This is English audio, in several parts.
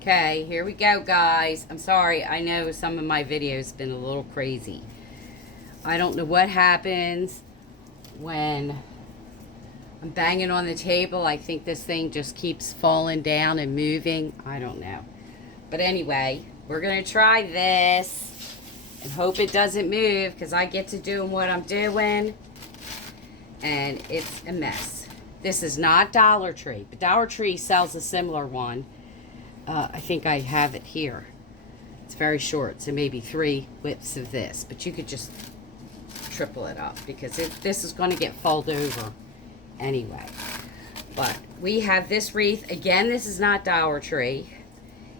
Okay, here we go, guys. I'm sorry. I know some of my videos been a little crazy. I don't know what happens when I'm banging on the table. I think this thing just keeps falling down and moving. I don't know. But anyway, we're going to try this and hope it doesn't move because I get to doing what I'm doing and it's a mess. This is not Dollar Tree, but Dollar Tree sells a similar one. I think I have it here. It's very short, so maybe 3 widths of this, but you could just triple it up because this is going to get folded over anyway. But we have this wreath. Again, this is not Dollar Tree.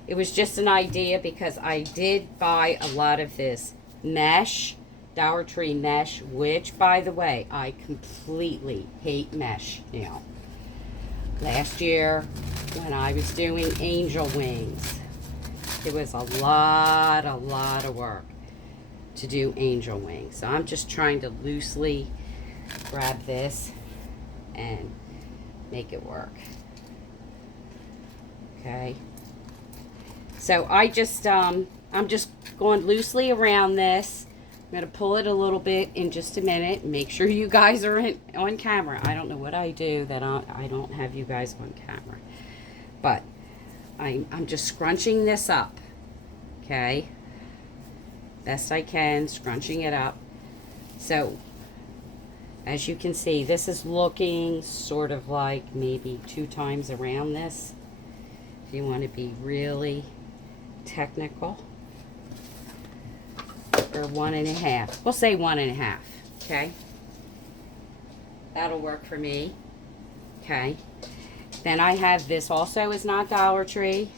It was just an idea because I did buy a lot of this mesh, Dollar Tree mesh, which, by the way, I completely hate mesh now. Last year, when I was doing angel wings, it was a lot of work to do angel wings. So I'm just trying to loosely grab this and make it work. Okay. So I'm just going loosely around this. I'm going to pull it a little bit in just a minute. Make sure you guys are on camera. I don't know what I do that I don't have you guys on camera. But I'm just scrunching this up. Okay? Best I can, scrunching it up. So, as you can see, this is looking sort of like maybe 2 times around this. If you want to be really technical. Or 1.5. We'll say 1.5. Okay? That'll work for me. Okay? Then I have this also is not Dollar Tree.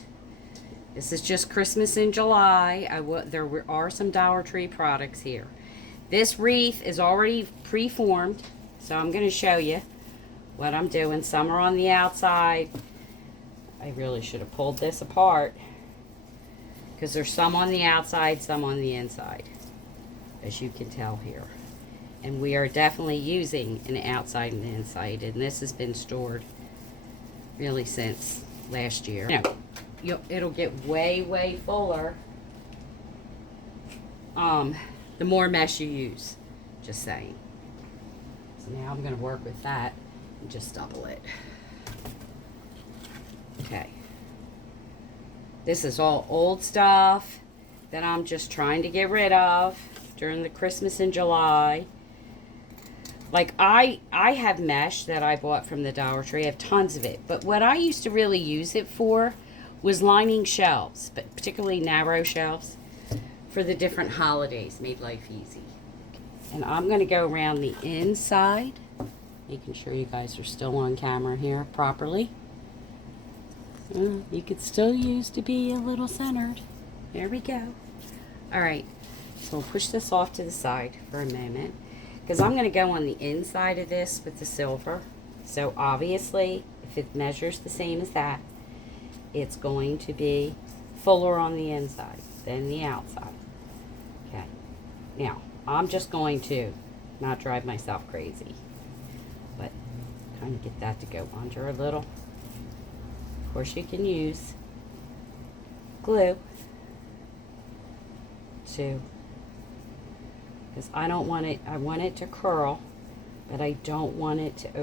This is just Christmas in July. There are some Dollar Tree products here. This wreath is already pre-formed, so I'm going to show you what I'm doing. Some are on the outside. I really should have pulled this apart because there's some on the outside, some on the inside, as you can tell here. And we are definitely using an outside and inside, and this has been stored really since last year. It'll get way fuller the more mesh you use, just saying. So now I'm going to work with that and just double it. Okay, this is all old stuff that I'm just trying to get rid of during the Christmas in July. Like I have mesh that I bought from the Dollar Tree. I have tons of it, but what I used to really use it for was lining shelves, but particularly narrow shelves for the different holidays. Made life easy. And I'm going to go around the inside, making sure you guys are still on camera here properly. You could still use to be a little centered. There we go. All right, so we'll push this off to the side for a moment because I'm going to go on the inside of this with the silver. So obviously, if it measures the same as that, it's going to be fuller on the inside than the outside. Okay. Now, I'm just going to not drive myself crazy, but kind of get that to go under a little. Of course, you can use glue too, because I don't want it, I want it to curl, but I don't want it to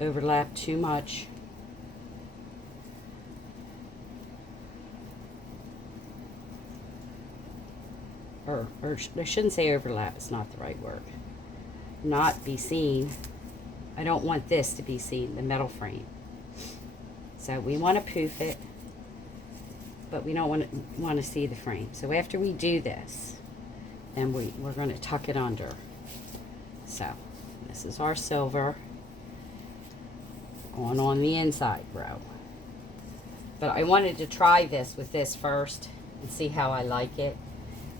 overlap too much. Or I shouldn't say overlap, it's not the right word. Not be seen. I don't want this to be seen, the metal frame. So we want to poof it, but we don't want to see the frame. So after we do this, then we're going to tuck it under. So this is our silver on the inside row. But I wanted to try this with this first and see how I like it,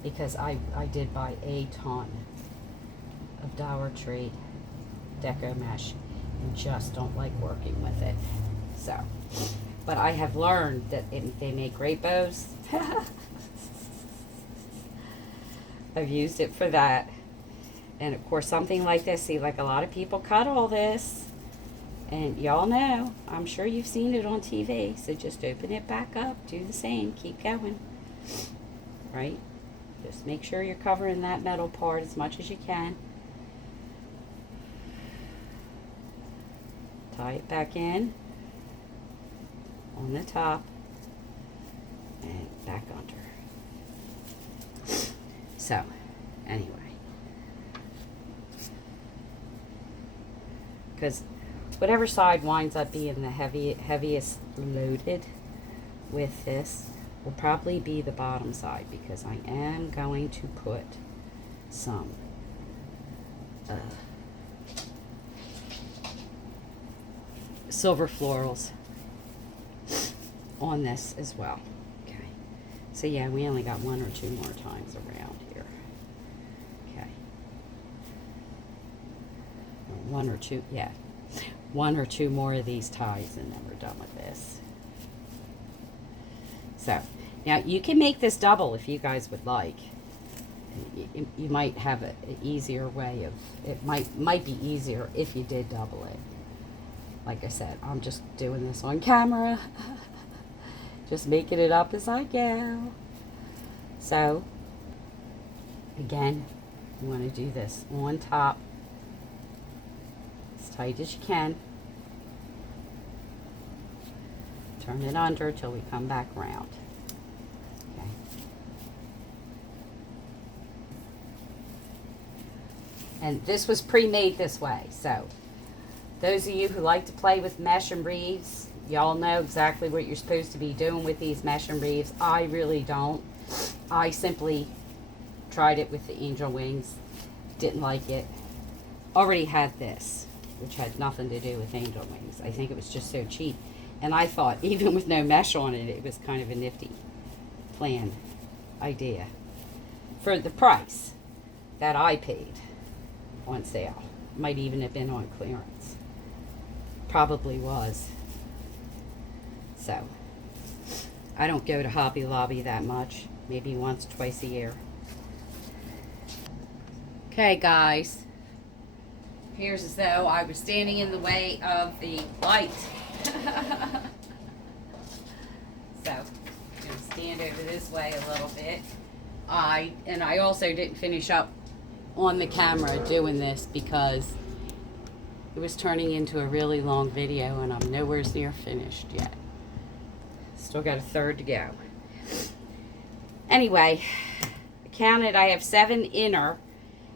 because I did buy a ton of Dollar Tree deco mesh and just don't like working with it. So, but I have learned that they make great bows. I've used it for that. And of course, something like this, see, like a lot of people cut all this And y'all know, I'm sure you've seen it on TV, so just open it back up, do the same, keep going, right? Just make sure you're covering that metal part as much as you can. Tie it back in on the top and back under. So, anyway, because whatever side winds up being the heaviest loaded with this will probably be the bottom side, because I am going to put some silver florals on this as well. Okay, so yeah, we only got 1 or 2 more times around here. Okay, 1 or 2, yeah, 1 or 2 more of these ties and then we're done with this. So now you can make this double if you guys would like. You might have an easier way of it. Might be easier if you did double it. Like I said, I'm just doing this on camera, just making it up as I go. So again, you want to do this on top as tight as you can. Turn it under till we come back around. Okay. And this was pre-made this way, so those of you who like to play with mesh and wreaths, y'all know exactly what you're supposed to be doing with these mesh and wreaths. I really don't. I simply tried it with the angel wings, didn't like it. Already had this, which had nothing to do with angel wings. I think it was just so cheap. And I thought, even with no mesh on it, it was kind of a nifty planned idea for the price that I paid on sale. Might even have been on clearance. Probably was. So, I don't go to Hobby Lobby that much. Maybe once, twice a year. Okay, guys. Appears as though I was standing in the way of the light. So, I'm going to stand over this way a little bit. I also didn't finish up on the camera doing this because it was turning into a really long video and I'm nowhere near finished yet. Still got a third to go. Anyway, I counted, I have 7 inner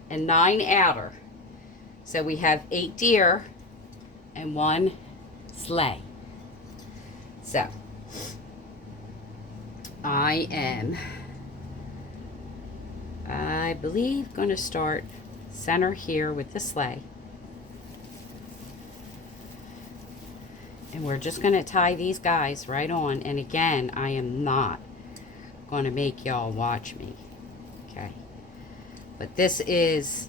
and 9 outer. So we have 8 deer and 1 sleigh. So I am, I believe, going to start center here with the sleigh. And we're just going to tie these guys right on. And again, I am not going to make y'all watch me. Okay. But this is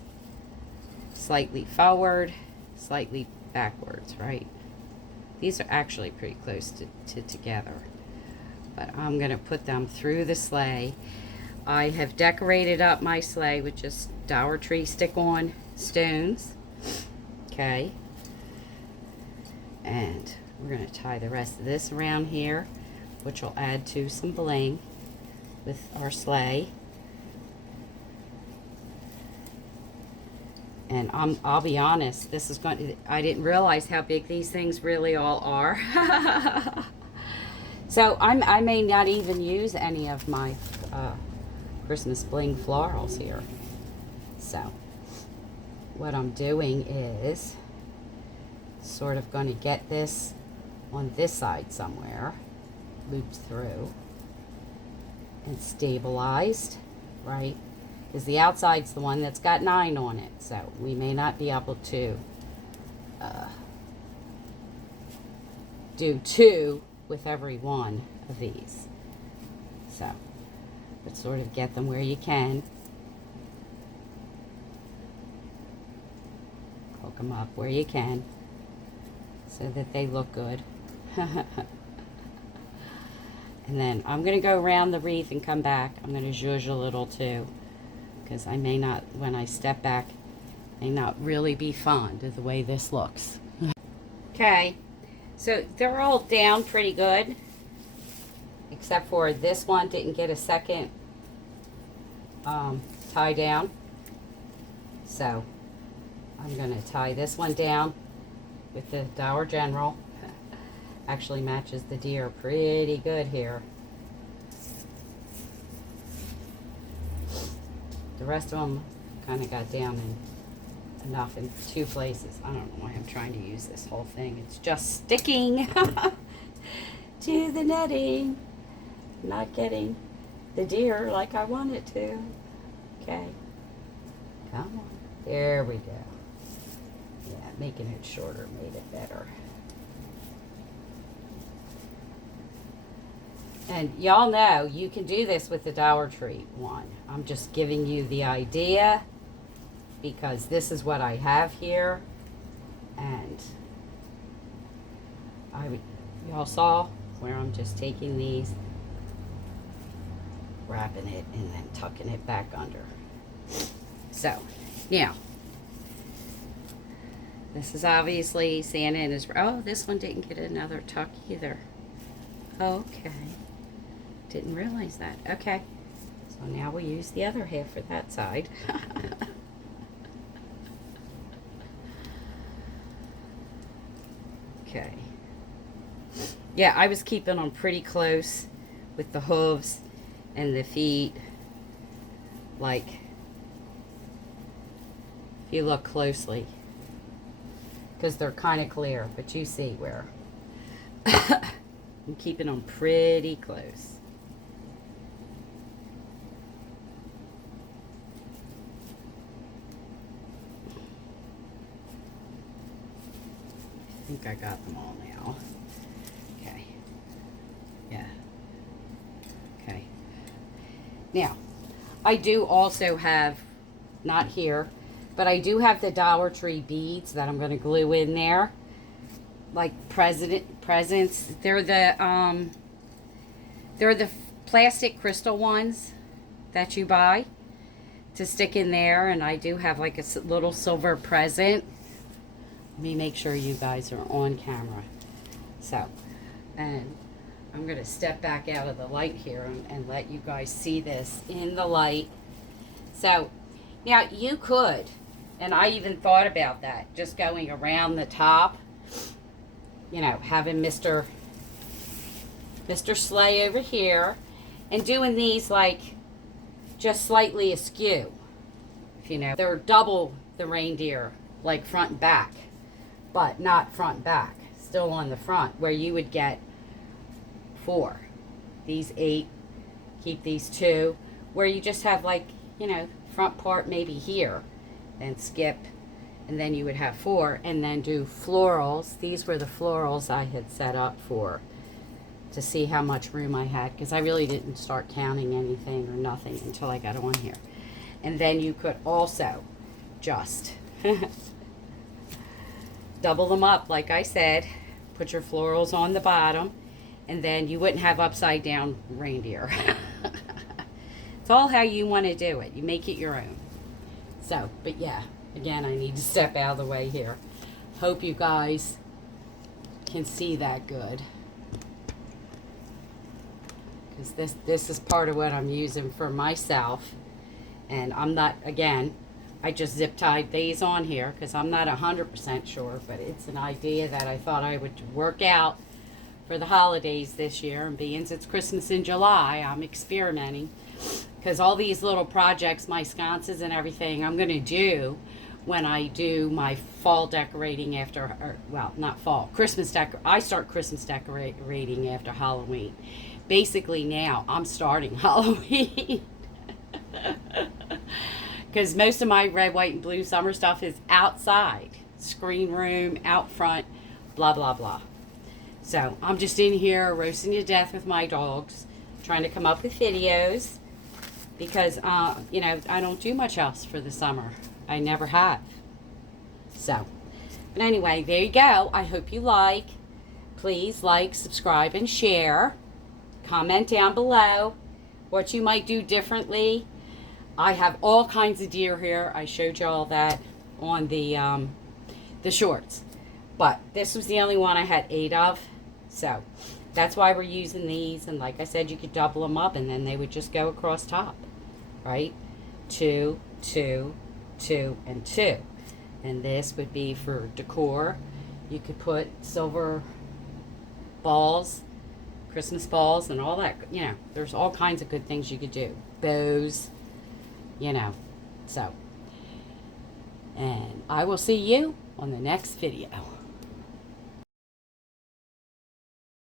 slightly forward, slightly backwards, right? These are actually pretty close to together. But I'm going to put them through the sleigh. I have decorated up my sleigh with just Dollar Tree stick-on stones. Okay. And we're going to tie the rest of this around here, which will add to some bling with our sleigh. And I'll be honest, this is I didn't realize how big these things really all are. So I may not even use any of my Christmas bling florals here. So what I'm doing is sort of going to get this on this side somewhere, looped through, and stabilized, right? Because the outside's the one that's got 9 on it, so we may not be able to do 2 with every one of these. So, but sort of get them where you can. Hook them up where you can so that they look good. And then I'm going to go around the wreath and come back. I'm going to zhuzh a little too, because I may not, when I step back, may not really be fond of the way this looks. Okay, so they're all down pretty good, except for this one didn't get a second tie down. So I'm going to tie this one down with the Dollar General. Actually matches the deer pretty good here. The rest of them kind of got down in enough in two places. I don't know why I'm trying to use this whole thing. It's just sticking to the netting. Not getting the deer like I want it to. Okay. Come on. There we go. Yeah, making it shorter made it better. And y'all know you can do this with the Dollar Tree one. I'm just giving you the idea because this is what I have here. And y'all saw where I'm just taking these, wrapping it, and then tucking it back under. So, now, this is obviously Santa and his, oh, this one didn't get another tuck either. Okay. Didn't realize that. Okay. So now we'll use the other half for that side. Okay. Yeah, I was keeping them pretty close with the hooves and the feet. Like, if you look closely, because they're kind of clear, but you see where. I'm keeping them pretty close. I think I got them all now. Okay. Yeah. Okay. Now, I do also have, not here, but I do have the Dollar Tree beads that I'm going to glue in there. Like presents. They're the plastic crystal ones that you buy to stick in there, and I do have like a little silver present. Let me make sure you guys are on camera. So, and I'm going to step back out of the light here and let you guys see this in the light. So, now you could, and I even thought about that, just going around the top, you know, having Mr. Sleigh over here and doing these like just slightly askew. If you know, they're double the reindeer, like front and back, but not front and back, still on the front, where you would get 4. These 8, keep these 2, where you just have like, you know, front part maybe here, then skip, and then you would have 4, and then do florals. These were the florals I had set up for, to see how much room I had, because I really didn't start counting anything or nothing until I got on here. And then you could also just double them up, like I said, put your florals on the bottom, and then you wouldn't have upside down reindeer. It's all how you want to do it. You make it your own. So, but yeah, again, I need to step out of the way here. Hope you guys can see that good, because this is part of what I'm using for myself. And I'm not, again, I just zip tied these on here because I'm not 100% sure, but it's an idea that I thought I would work out for the holidays this year. And being it's Christmas in July, I'm experimenting, because all these little projects, my sconces and everything, I'm going to do when I do my fall decorating after, or, well, not fall, Christmas I start Christmas decorating after Halloween. Basically now I'm starting Halloween. Because most of my red, white, and blue summer stuff is outside. Screen room, out front, blah, blah, blah. So I'm just in here roasting to death with my dogs, trying to come up with videos. Because, you know, I don't do much else for the summer. I never have. So, but anyway, there you go. I hope you like. Please like, subscribe, and share. Comment down below what you might do differently. I have all kinds of deer here. I showed you all that on the shorts. But this was the only one I had 8 of. So that's why we're using these. And like I said, you could double them up and then they would just go across top. Right? 2, 2, 2, and 2. And this would be for decor. You could put silver balls, Christmas balls, and all that. You know, there's all kinds of good things you could do. Bows, you know. So, and I will see you on the next video.